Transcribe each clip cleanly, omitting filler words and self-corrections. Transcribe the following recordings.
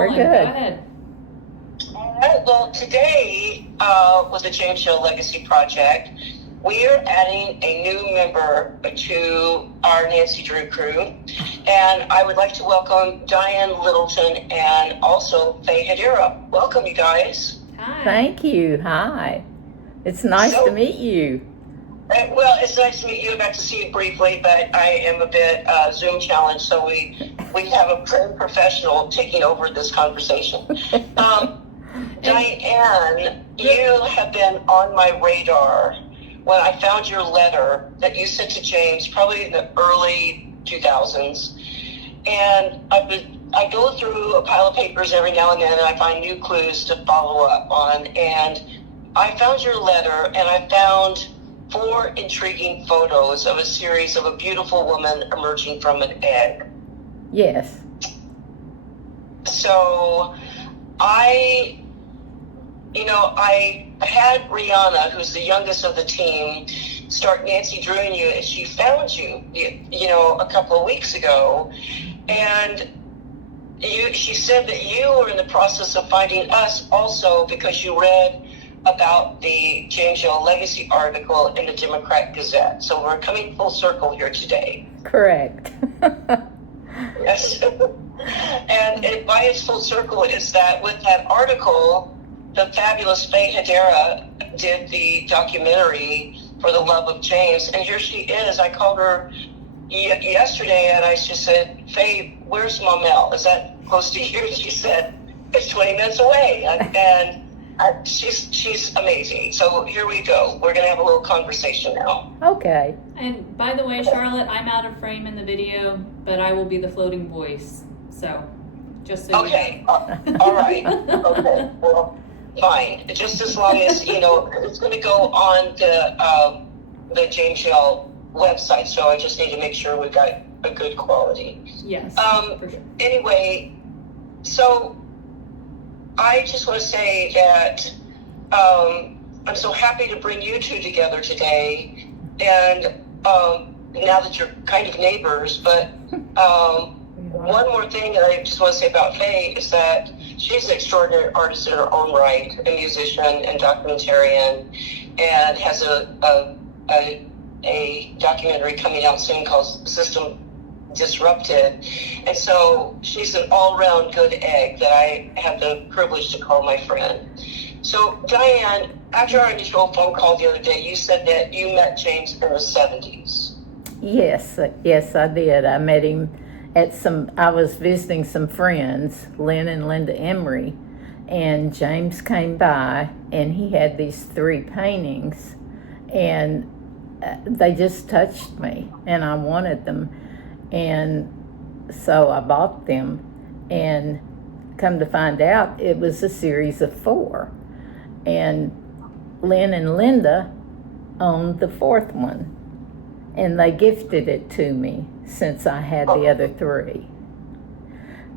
We're Go good. ahead. All right. Well, today with the James Yale Legacy Project, we are adding a new member to our Nancy Drew crew, and I would like to welcome Diane Littleton and also Faye Hedera. Welcome, you guys. Hi. Thank you. Hi. It's nice to meet you. Well, it's nice to meet you. I got to see you briefly, but I am a bit Zoom challenged, so we have a trained professional taking over this conversation. Diane, you have been on my radar when I found your letter that you sent to James, probably in the early 2000s. And I go through a pile of papers every now and then, and I find new clues to follow up on. And I found your letter, and I found 4 intriguing photos of a series of a beautiful woman emerging from an egg. Yes. So I had Rhiannon, who's the youngest of the team, start Nancy Drewing you, and she found you, a couple of weeks ago. And she said that you were in the process of finding us also because you read about the James Yale Legacy article in the Democrat Gazette. So we're coming full circle here today. Correct. Yes. And by its full circle is that with that article, the fabulous Faye Hedera did the documentary for the love of James. And here she is. I called her yesterday and I just said, Faye, where's Mel? Is that close to here? She said, it's 20 minutes away. And she's amazing. So here we go. We're going to have a little conversation now. Okay. And by the way, Charlotte, I'm out of frame in the video, but I will be the floating voice. So, just so okay. All right. Okay. Well, fine. Just as long as, it's going to go on the James Yale website. So I just need to make sure we've got a good quality. Yes. For sure. Anyway, so I just want to say that I'm so happy to bring you two together today. And now that you're kind of neighbors, but one more thing that I just want to say about Faye is that she's an extraordinary artist in her own right, a musician and documentarian, and has a documentary coming out soon called System Disrupted. And so she's an all-round good egg that I have the privilege to call my friend. So Diane, after our initial phone call the other day, you said that you met James in the 70s. Yes, I did. I met him I was visiting some friends, Lynn and Linda Emery, and James came by and he had these 3 paintings and they just touched me and I wanted them. And so I bought them, and come to find out it was a series of 4. And Lynn and Linda owned the 4th one, and they gifted it to me since I had the other 3.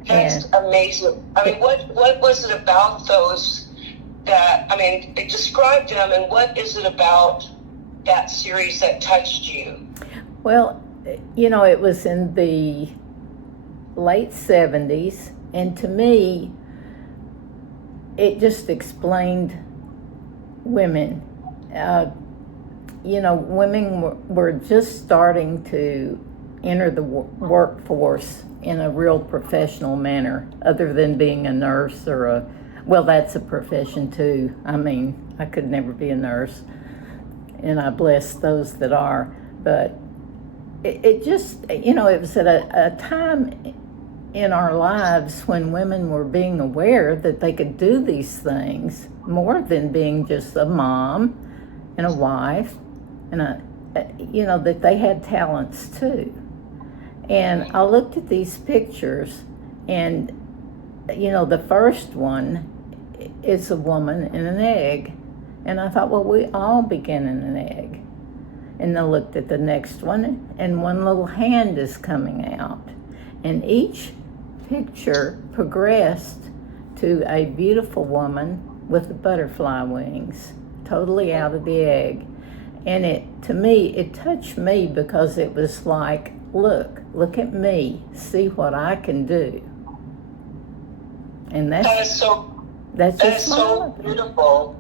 That's amazing. I mean, what was it about those describe them, and what is it about that series that touched you? Well, it was in the late 70s, and to me, it just explained women. Women were just starting to enter the workforce in a real professional manner, other than being a nurse or that's a profession too. I mean, I could never be a nurse, and I bless those that are, but it just, it was at a time in our lives when women were being aware that they could do these things more than being just a mom and a wife, and that they had talents too. And I looked at these pictures, and the first one is a woman in an egg, and I thought, well, we all begin in an egg. And I looked at the next one, and one little hand is coming out. And each picture progressed to a beautiful woman with butterfly wings, totally out of the egg. And it touched me because it was like, look at me, see what I can do. And That that's is so that's that just is my so life. beautiful.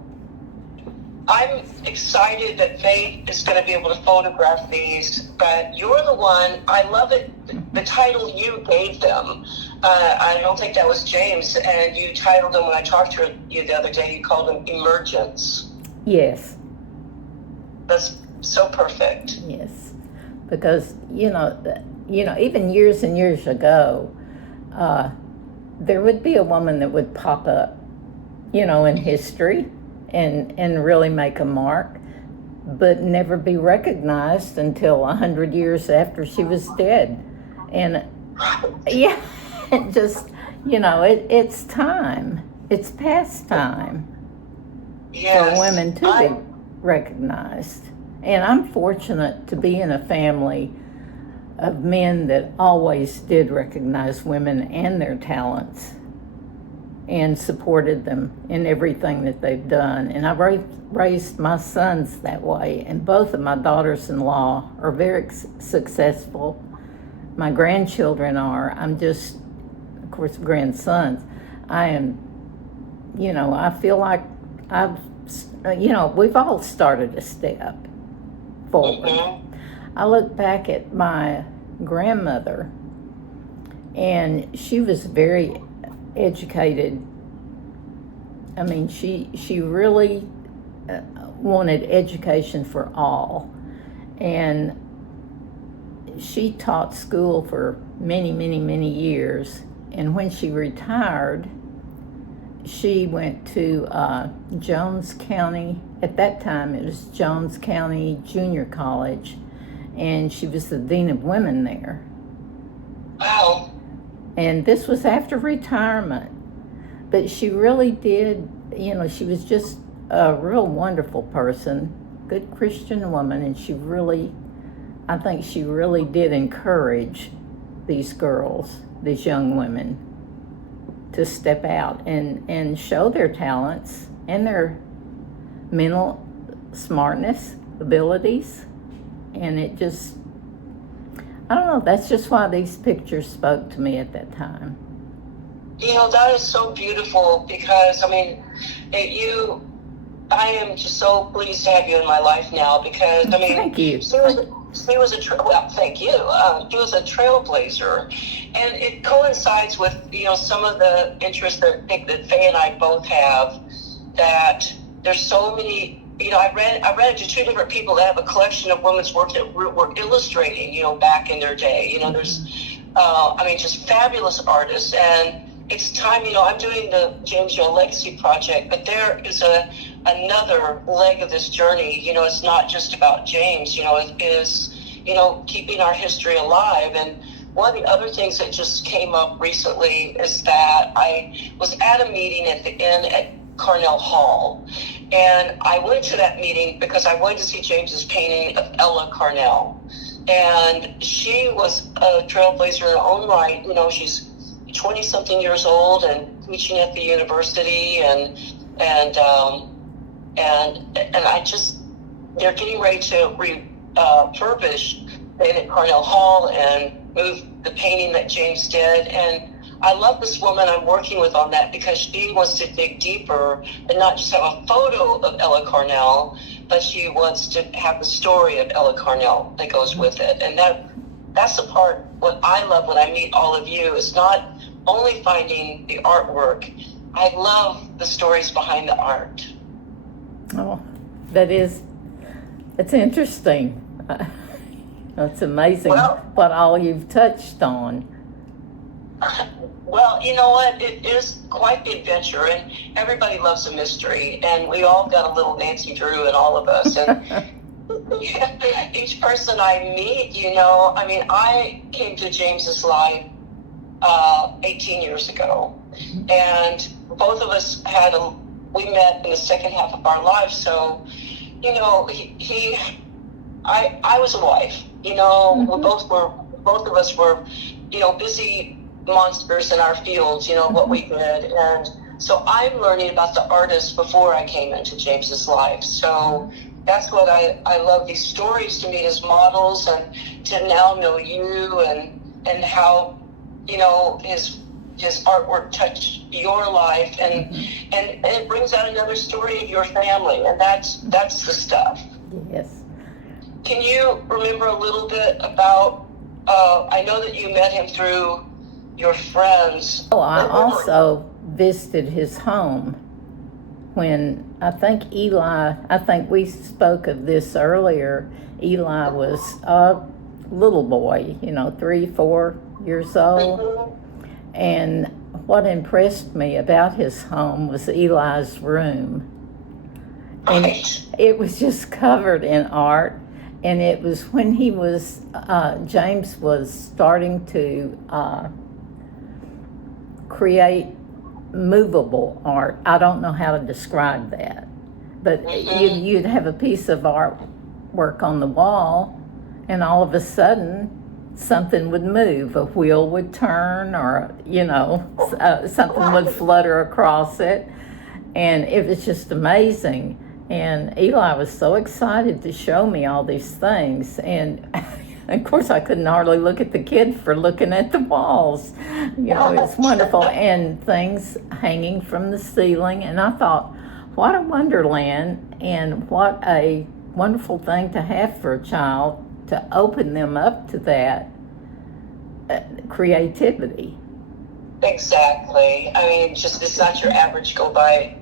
I'm excited that Faye is going to be able to photograph these, but you're the one. I love it. The title you gave them. I don't think that was James, and you titled them when I talked to you the other day. You called them Emergence. Yes, That's so perfect. yes, because even years and years ago, there would be a woman that would pop up, in history, and really make a mark, but never be recognized until 100 years after she was dead. And yeah, it just, it's time. It's past time Yes. for women to be recognized. And I'm fortunate to be in a family of men that always did recognize women and their talents and supported them in everything that they've done. And I raised my sons that way, and both of my daughters-in-law are very successful. My grandchildren are. I'm just, of course, grandsons. I am, I feel like we've all started a step forward. Mm-hmm. I look back at my grandmother, and she was very educated. I mean, she really wanted education for all, and she taught school for many, many, many years. And when she retired, she went to Jones County. At that time, it was Jones County Junior College, and she was the dean of women there. Wow. And this was after retirement. But she really did, she was just a real wonderful person, good Christian woman, and I think she really did encourage these girls, these young women, to step out and show their talents and their mental smartness, abilities. And it just, I don't know, that's just why these pictures spoke to me at that time. That is so beautiful because, I am just so pleased to have you in my life now because, Thank you. She was thank you. She was a trailblazer, and it coincides with, some of the interests that Faye and I both have, that there's so many. I read it to two different people that have a collection of women's work that were illustrating, back in their day. There's, just fabulous artists, and it's time. I'm doing the James Yale Legacy Project, but there is another leg of this journey. It's not just about James. It is, keeping our history alive. And one of the other things that just came up recently is that I was at a meeting at the inn at Carnell Hall, and I went to that meeting because I wanted to see James's painting of Ella Carnell, and she was a trailblazer in her own right. She's 20-something years old and teaching at the university, and I just, they're getting ready to refurbish it at Carnell Hall and move the painting that James did. And I love this woman I'm working with on that because she wants to dig deeper and not just have a photo of Ella Carnell, but she wants to have the story of Ella Carnell that goes with it. And that's the part, what I love when I meet all of you, is not only finding the artwork. I love the stories behind the art. Oh, it's interesting. It's amazing what all you've touched on. Well, you know what? It is quite the adventure, and everybody loves a mystery, and we all got a little Nancy Drew in all of us. And each person I meet, I came to James's life 18 years ago, and both of us we met in the second half of our lives. So, I was a wife. Mm-hmm. Both of us were, busy monsters in our fields, what we did. And so I'm learning about the artist before I came into James's life. So that's what I love, these stories to meet as models, and to now know you and how, his his artwork touch your life, and it brings out another story of your family, and that's the stuff. Yes. Can you remember a little bit about, I know that you met him through your friends. Oh, I also visited his home when I think we spoke of this earlier. Eli was a little boy, 3, 4 years old. And what impressed me about his home was Eli's room. And it was just covered in art. And it was when he was, James was starting to create movable art. I don't know how to describe that. But you'd have a piece of artwork on the wall, and all of a sudden, something would move. A wheel would turn, or, something would flutter across it. And it was just amazing. And Eli was so excited to show me all these things. And of course, I couldn't hardly look at the kid for looking at the walls. It's wonderful. And things hanging from the ceiling. And I thought, what a wonderland, and what a wonderful thing to have for a child, to open them up to that creativity. Exactly. I mean, it's not your average go by,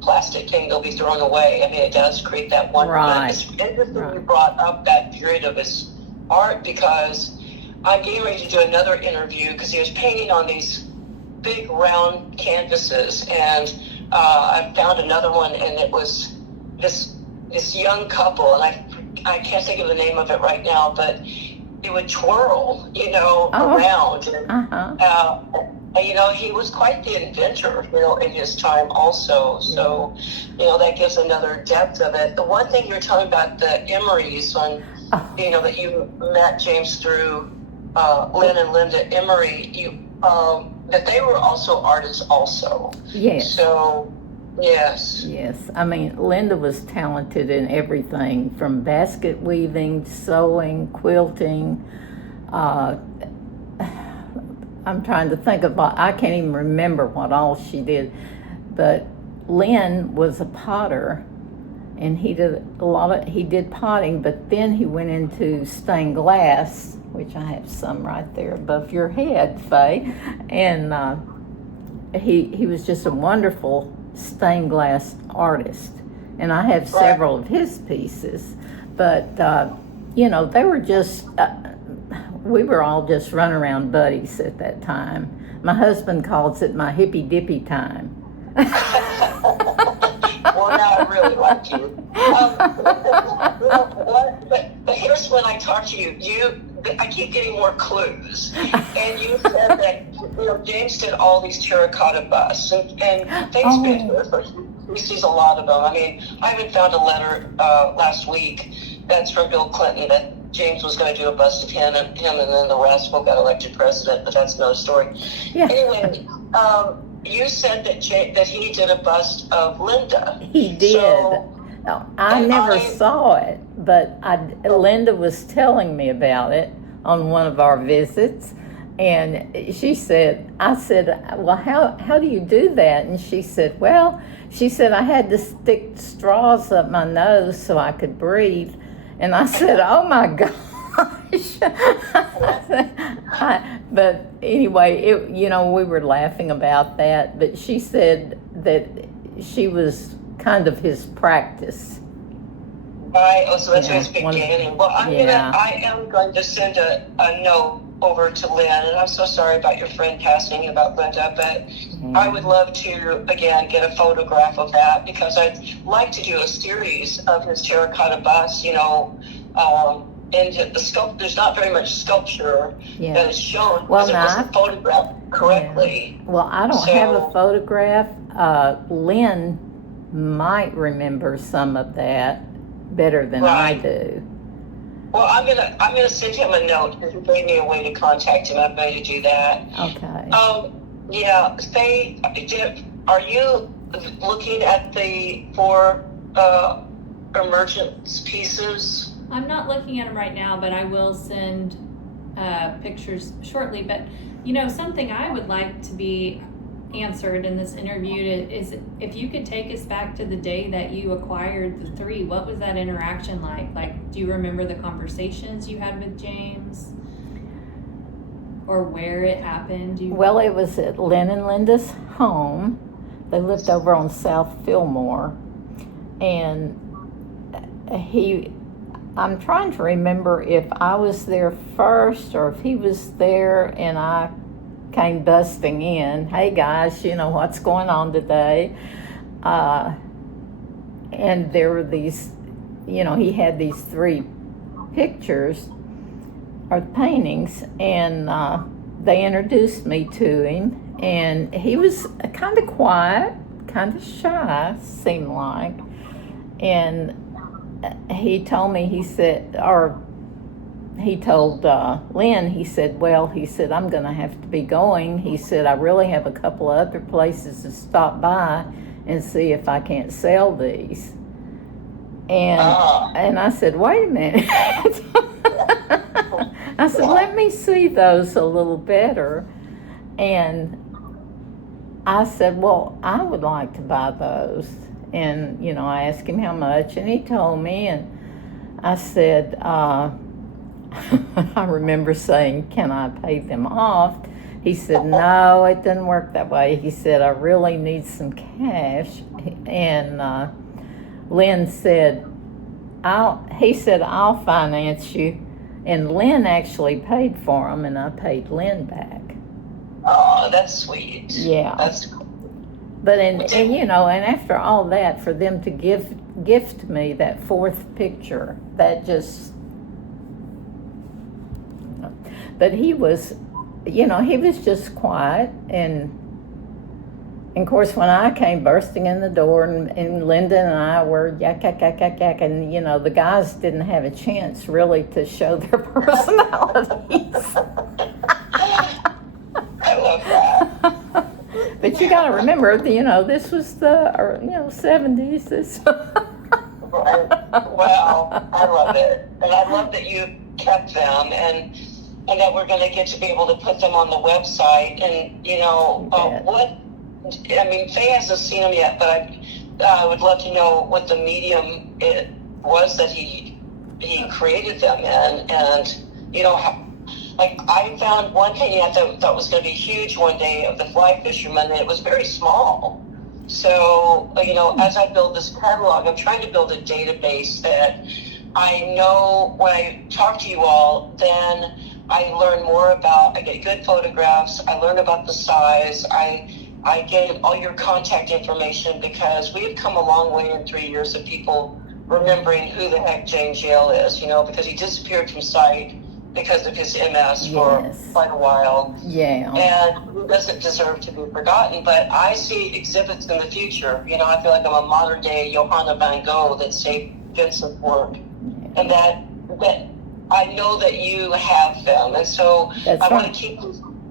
plastic thing they'll be thrown away. I mean, it does create that wonderment. Right. It's interesting you brought up that period of his art, because I'm getting ready to do another interview, because he was painting on these big round canvases, and I found another one, and it was this young couple, and I can't think of the name of it right now, but it would twirl, around. And, he was quite the inventor, in his time also. So, that gives another depth of it. The one thing you're talking about, the Emerys, when, that you met James through Lynn and Linda Emery, that they were also artists also. Yes. So, yes. Yes. I mean, Linda was talented in everything from basket weaving, sewing, quilting. I'm trying to think about, I can't even remember what all she did. But Lynn was a potter, and he did potting, but then he went into stained glass, which I have some right there above your head, Faye. And he was just a wonderful stained glass artist. And I have several of his pieces. But, they were just, we were all just runaround buddies at that time. My husband calls it my hippy dippy time. Well, now I really like you. But here's when I talk to you. I keep getting more clues. And you said that James did all these terracotta busts, and Facebook, he sees a lot of them. I mean, I even found a letter last week that's from Bill Clinton that James was going to do a bust of him, and then the rascal got elected president, but that's another story. Yeah. Anyway, you said that he did a bust of Linda. He did. So, I never saw it, but Linda was telling me about it on one of our visits, and I said, well, how do you do that? And she said, I had to stick straws up my nose so I could breathe. And I said, oh my gosh. But anyway, we were laughing about that, but she said that she was kind of his practice. Right. Oh, so that's his beginning. Well, I am going to send a note over to Lynn, and I'm so sorry about your friend passing about Linda, but I would love to, again, get a photograph of that, because I'd like to do a series of his terracotta busts, and there's not very much sculpture that is shown, because it wasn't photographed correctly. Yeah. Well, I don't have a photograph. Lynn might remember some of that better than I do. Well, I'm gonna send him a note, because he gave me a way to contact him. I'm going to do that. Okay. Yeah. Faye, are you looking at the 4 Emergence pieces? I'm not looking at them right now, but I will send pictures shortly. But You know, something I would like to be answered in this interview is if you could take us back to the day that you acquired the 3, what was that interaction like? Like, do you remember the conversations you had with James? Or where it happened? Well, it was at Lynn and Linda's home. They lived over on South Fillmore. And I'm trying to remember if I was there first or if he was there and I came busting in. Hey guys, you know what's going on today? And there were these, you know, he had these 3 pictures or paintings, and they introduced me to him, and he was kind of quiet, kind of shy, seemed like. And he told me, he said, or he told Lynn, he said, well, he said, I'm going to have to be going. He said, I really have a couple of other places to stop by and see if I can't sell these. And I said, wait a minute. I said, let me see those a little better. And I said, well, I would like to buy those. And, you know, I asked him how much, and he told me, and I said, I remember saying, can I pay them off? He said, no, it doesn't work that way. He said, I really need some cash. And Lynn said, I'll finance you. And Lynn actually paid for them, and I paid Lynn back. Oh, that's sweet. Yeah. That's cool. But and you know, and after all that, for them to gift me that 4th picture, that just. But he was, you know, he was just quiet, and of course when I came bursting in the door, and Linda and I were yak yak yak yak yak, and you know the guys didn't have a chance really to show their personalities. I love that. But you got to remember, you know, this was the 70s. This. Right. Well, I love it, and I love that you kept them, and that we're going to get to be able to put them on the website. And you know, Faye hasn't seen them yet, but I would love to know what the medium it was that he created them in, and you know how. Like, I found one painting I thought was going to be huge one day of the fly fisherman, and it was very small. So, you know, as I build this catalog, I'm trying to build a database that I know when I talk to you all, then I learn more about, I get good photographs, I learn about the size, I get all your contact information, because we have come a long way in 3 years of people remembering who the heck James Yale is, you know, because he disappeared from sight because of his MS for quite a while. Yeah. And he doesn't deserve to be forgotten. But I see exhibits in the future. You know, I feel like I'm a modern day Johanna van Gogh that saved Vincent's work. And that I know that you have them. And so I want to keep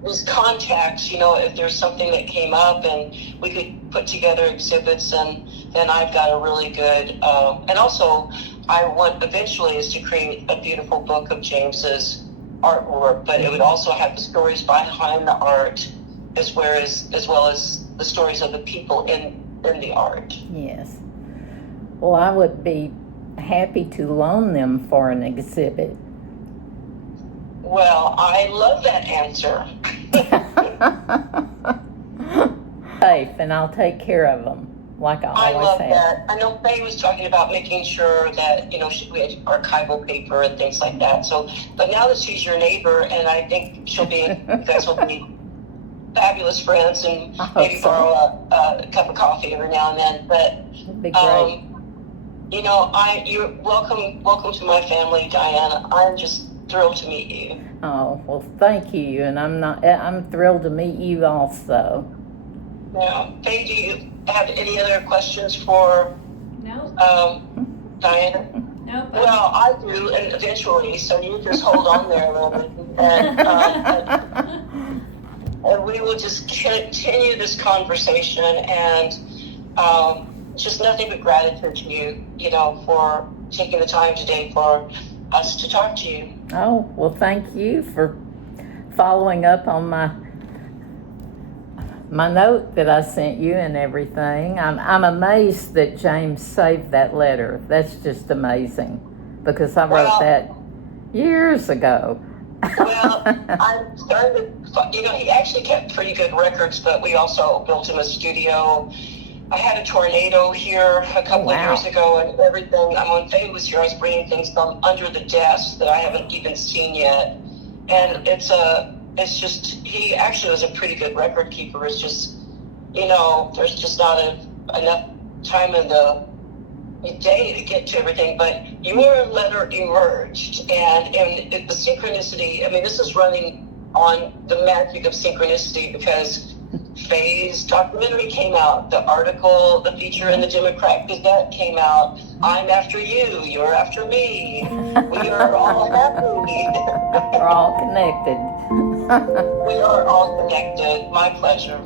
these contacts, you know, if there's something that came up and we could put together exhibits, and then I've got a really good, and also I want eventually is to create a beautiful book of James's artwork, but it would also have the stories behind the art as well as the stories of the people in the art. Yes. Well, I would be happy to loan them for an exhibit. Well, I love that answer. Safe, and I'll take care of them. Like I always love have. that. I know Faye was talking about making sure that, you know, we had archival paper and things like that. So, but now that she's your neighbor, and I think you guys will be fabulous friends, and maybe borrow a cup of coffee every now and then. But, that'd be great. You know, you're welcome to my family, Diane. I'm just thrilled to meet you. Oh, well, thank you, and I'm thrilled to meet you also. Yeah. Faye, do you have any other questions for Diana? No. Well, I do, and eventually, so you just hold on there a little bit, and we will just continue this conversation, and just nothing but gratitude to you, you know, for taking the time today for us to talk to you. Oh, well, thank you for following up on my my note that I sent you and everything. I'm amazed that James saved that letter. That's just amazing, because I wrote that years ago. Well, I'm starting to, he actually kept pretty good records, but we also built him a studio. I had a tornado here a couple of years ago and everything. When Faye was here, I was bringing things from under the desk that I haven't even seen yet. And it's just, he actually was a pretty good record keeper. It's just, there's just not enough time in the day to get to everything. But your letter emerged, and the synchronicity, this is running on the magic of synchronicity, because Faye's documentary came out, the article, the feature in the Democrat Gazette came out. I'm after you, you're after me. We are all happy. We're all connected. We are all connected. My pleasure.